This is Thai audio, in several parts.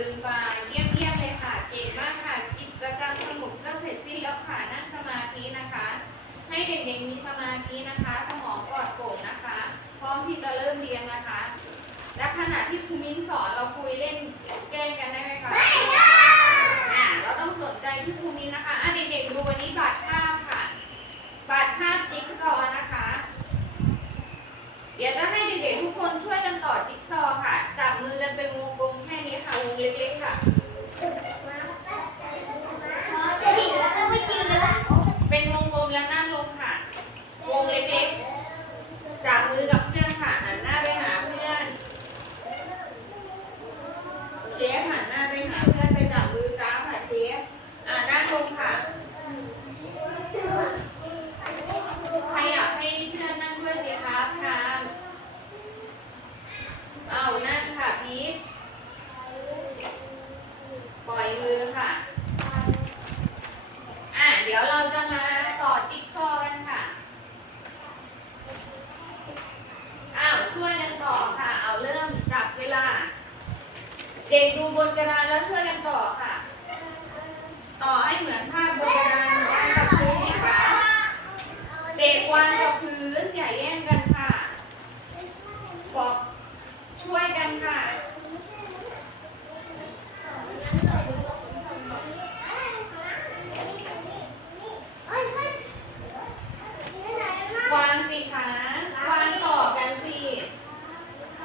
ลืมตาเยี่ยมเยี่ยมเลยค่ะ เก่งมากค่ะ กิจกรรมสนุก็เสร็จสิ้นแล้วค่ะ นั่งสมาธินะคะ ให้เด็กๆมีสมาธินะคะ สมองปลอดโปร่งนะคะ พร้อมที่จะเริ่มเรียนนะคะ และขณะที่ครูมิ้นสอนเราคุยเล่นแกล้งกันได้ เด็กดูบนกระดานแล้วช่วยกันต่อค่ะ ต่อให้เหมือนภาพบนกระดานวางกับพื้นสิคะเด็กวางกับพื้นอย่าแย่งกันค่ะ บอกช่วยกันค่ะ วางสิคะวางต่อกันสิ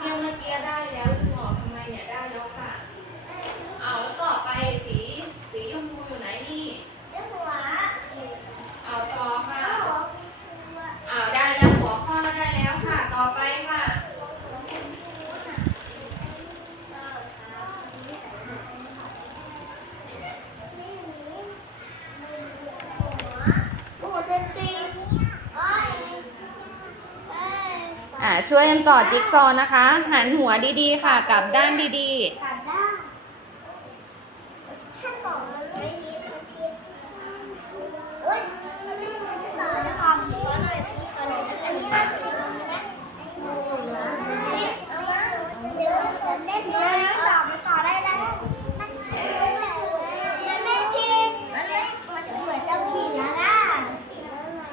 ยังเมื่อกี้ได้แล้วดึงออกทำไมเนี่ยได้แล้วค่ะ เอาแล้วต่อไปสีสีชมพูอยู่ไหนนี่ เอาต่อค่ะ เอาได้แล้วหัวข้อได้แล้วค่ะ ต่อไปค่ะ อ่าช่วยกันต่อจิ๊กซอว์นะคะ หันหัวดีๆค่ะ กลับด้านดีตับด้านบอกมันไม่คิดมันคิดโอ๊ยมันไม่มันจะต่อจะต่อหัวหน่อยพี่ขอหน่อยอันนี้น่าจะดีนะนี่เอามาเดี๋ยวเล่นเดี๋ยวต่อมันต่อได้แล้วมันมันไม่ผิดมันไม่มันเหมือนจะผิดแล้วนะใ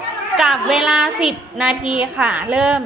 ช่ กับเวลา 10 นาทีค่ะ เริ่ม